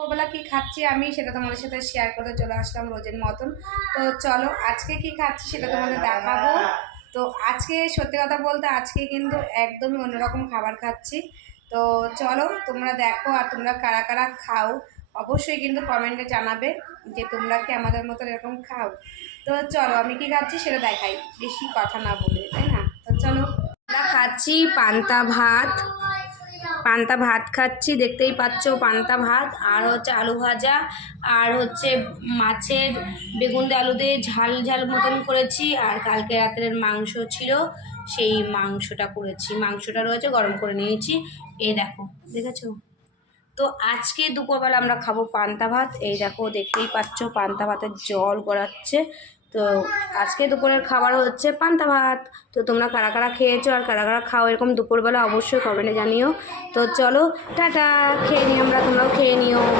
দুপুরবেলা কি খাচ্ছি আমি সেটা তোমাদের সাথে শেয়ার করতে চলে আসলাম রোজের মতন। তো চলো আজকে কি খাচ্ছি সেটা তোমাদের দেখাবো। তো আজকে সত্যি কথা বলতে আজকে কিন্তু একদমই অন্যরকম খাবার খাচ্ছি। তো চলো তোমরা দেখো, আর তোমরা কারা কারা খাও অবশ্যই কিন্তু কমেন্টে জানাবে যে তোমরা কি আমাদের মতো এরকম খাও। তো চলো আমি কি খাচ্ছি সেটা দেখাই, বেশি কথা না বলে, তাই না? তো চলো আমরা খাচ্ছি পান্তা ভাত খাচ্ছি, দেখতেই পাচ্ছ পান্তা ভাত, আর হচ্ছে আলু ভাজা, আর হচ্ছে মাছের বেগুন দিয়ে আলু দিয়ে ঝাল ঝাল মতন করেছি, আর কালকে রাতের মাংস ছিল সেই মাংসটা করেছি, মাংসটা রয়েছে গরম করে নিয়েছি। এই দেখো, দেখেছো? তো আজকে দুপুরবেলা আমরা খাবো পান্তা ভাত। এই দেখো দেখতেই পাচ্ছ পান্তা ভাতের জল গড়াচ্ছে। তো আজকে দুপুরের খাবার হচ্ছে পান্তা ভাত। তো তোমরা কারা কারা খেয়েছো আর কারা কারা খাও এরকম দুপুরবেলা অবশ্যই কমেন্টে জানিও। তো চলো টাটা, খেয়ে নিই আমরা, তোমরাও খেয়ে নিও।